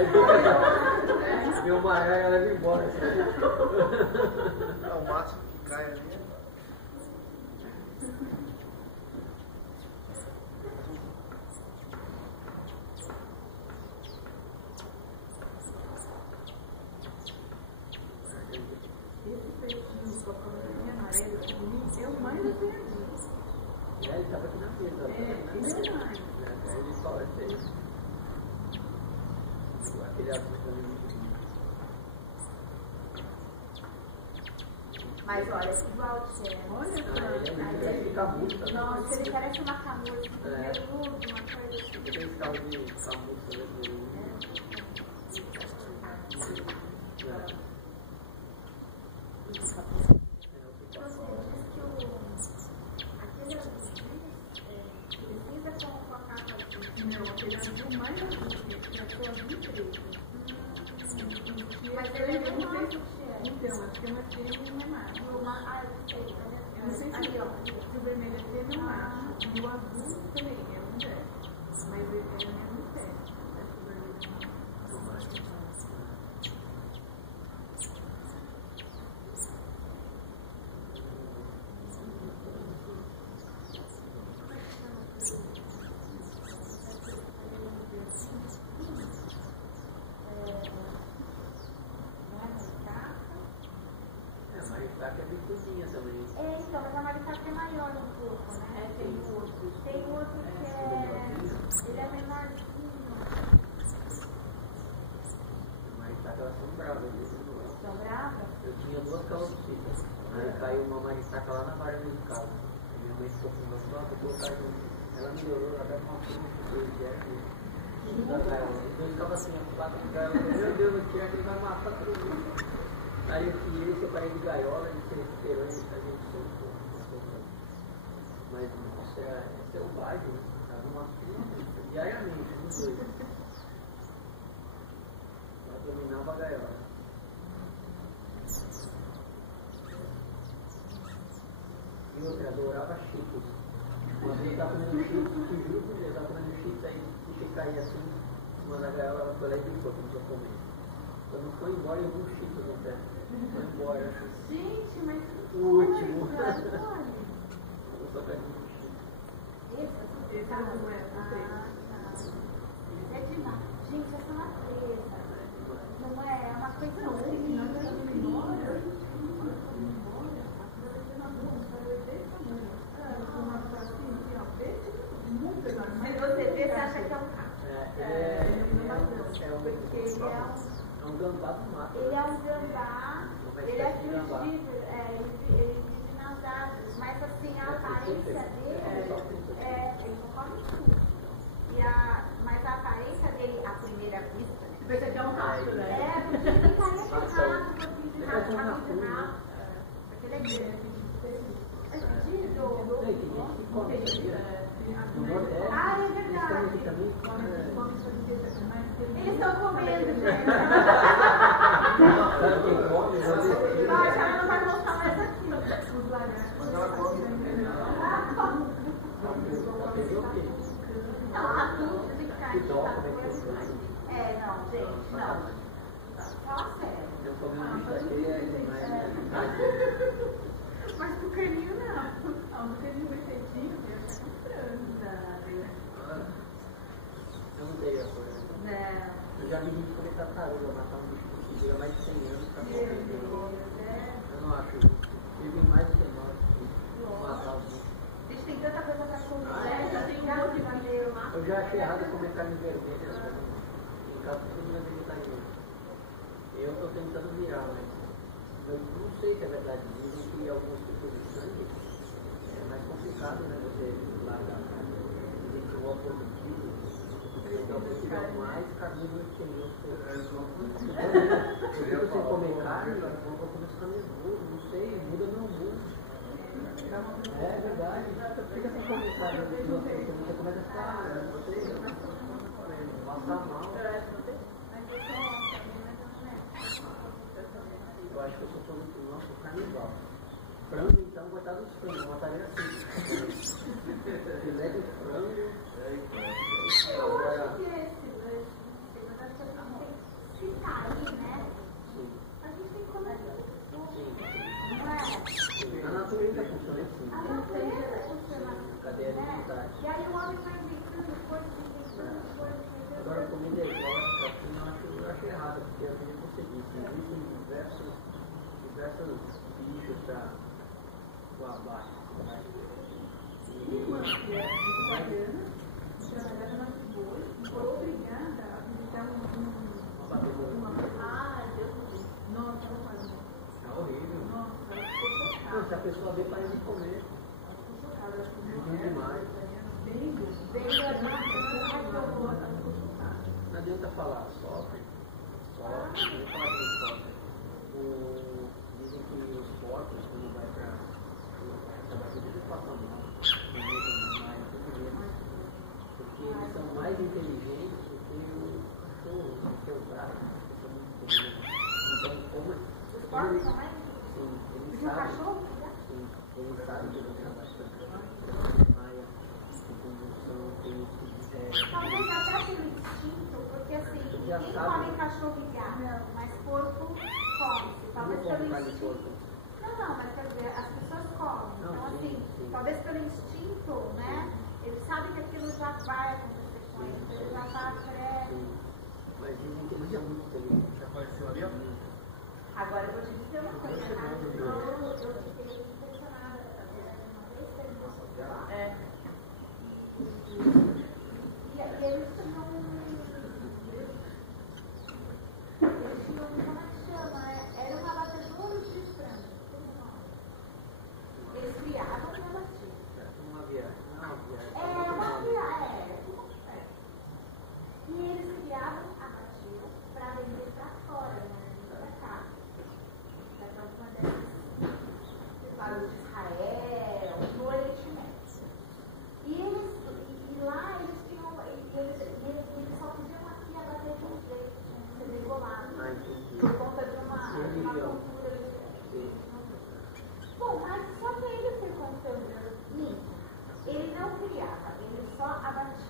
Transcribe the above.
Aí fica meu maré, ela leva embora. É o máximo que cai ali. Esse peixinho com a colorinha amarela, é o mais aprendi. Ele estava aqui na mesa. Ele é mais. Ele só é feio. Aquele azul também. Mas olha, esse Walter, Olha, ele fica muito. nossa, ele parece uma camurça, uma coisa assim. Tem esse carro de camurça, né? Mas ele é muito feio. Então, acho que é uma fêmea e uma macho. Eu não sei se o vermelho é fêmea ou macho. E o azul também é mulher. Mas ele é muito feio. Acho que o vermelho é macho. Maritaca é bem cozinha também. É, então, mas a maritaca é maior um pouco, né? Tem outro que ele é menorzinho. Maritaca, elas são bravas. São bravas? Eu tinha 2 calopsitas. Aí caiu uma maritaca lá na varanda de casa. Aí minha mãe ficou com uma só, vou colocar junto. Ela melhorou, ela dava uma fruta, depois de então eu ficava assim, a placa de gaiola. Meu Deus, o Tiago vai matar todo mundo. Aí eu tirei, separei de gaiola, ele se recuperou e a gente soltou. Mas isso é selvagem, né? Tá numa fruta diariamente, os dois. Ela dominava a gaiola. E outra, adorava cheetos. Uma vez eu estava comendo cheetos, que juro por Deus, eu estava comendo cheetos, aí deixei cair assim, em cima da gaiola, ela foi lá e brincou, começou a comer. Quando foi embora, eu vi um cheetos no pé. Foi embora. Gente, mas o último. Eu só pego um cheetos. esse não é o preto. É demais. Gente, essa é uma presa. Não é? É uma coisa Não, horrível. não é embora. Se você vê, você acha que é um cacho. Porque ele é um gambá do mato. Ele é um gambá, ele é frugívoro, ele vive nas árvores, mas assim, a aparência dele, ele não come tudo. Mas a aparência dele, à primeira vista, né? Pensa que é um rato, né? Porque ele parece rato, porque ele rato, porque ele é grande. É é verdade. Eles estão comendo, gente. Vai, ela não vai voltar mais aqui. Os lagartos. Mas ela come. Não, rato, tem que cair. Não, gente, não. Fala sério. Eu comi um bicho daquele, é mais. Mas pro caninho não. O caninho perfeitinho, eu acho estranho. Eu não dei a coisa. Não. Eu já vi gente comer tartaruga, matar um bicho que dura mais de 100 anos pra comer. Eu não acho justo. Vivem mais do que nós. Matar os bichos. A gente tem tanta coisa pra comer, já tem gato de madeiro lá. Eu já achei errado comer carne vermelha. Em casa todo mundo é vegetariano. Eu estou tentando virar, mas eu não sei se é verdade. Dizem que alguns tipos de sangue é mais complicado, né? Você largar a carne. Dizem que o óbito positivo, então você tiver mais carnívoro que tem outro. Se você comer carne, eu vou começar a nervoso, não sei, muda meu humor. É verdade, fica sem comer carne, você começa a ficar, não sei, passar mal. Eu acho que eu sou canibal. Frango, então, coitado dos frangos, eu mataria assim. Filé de frango. Agora, existem diversos bichos para o abate. Minha irmã, que é vegetariana, trabalhava na Boi, foi obrigada a visitar uma Deus me livre. Nossa, ela faz. É horrível. Nossa, ela ficou chocada. Não, se a pessoa vê, parece de comer. Ela ficou chocada. Ela ficou Bem demais. bem Não adianta falar, sofre, não falar que não sofre. Dizem que os porcos, quando vai para a barriga, eles passam mal, porque eles são mais inteligentes do que o cachorro, do que o gato, eles são muito inteligentes. Então, Os porcos são mais sim, eles do que o sabem, cachorro? sim, eles sabem que eles são bastante desmaia, tem convulsão, tem Talvez até pelo instinto, porque assim, Já ninguém sabe. come cachorro e gato, mas porco come-se. Talvez Não come pelo carne de instinto. porco. Não, mas quer dizer, as pessoas comem. Não, Então, sim, assim, sim. talvez pelo instinto, né? Eles sabem que aquilo já vai acontecer com eles, Sim. ele já está pré. Sim. Mas dizem que eles são muito inteligentes. Já apareceu ali, ó. Agora eu vou te dizer uma coisa, tá? Eu fiquei impressionada. Uma vez que ele mostrou lá. E eles tinham. Como é que chama? Era um abatedouro de frango. Eles criavam e abatiam. Uma viagem. Não, uma viagem. É uma viagem. E eles criavam, abatiam para vender para fora, né? Para cá. Para alguma dessas. Para os de Israel, no Oriente Médio. E lá eles tinham. Eles só podiam aqui abater de um jeito, tinha que ser degolado. Ah, entendi. Por conta de uma cultura diferente. Bom, mas só que ele por conta de mim, ele não criava, ele só abatia.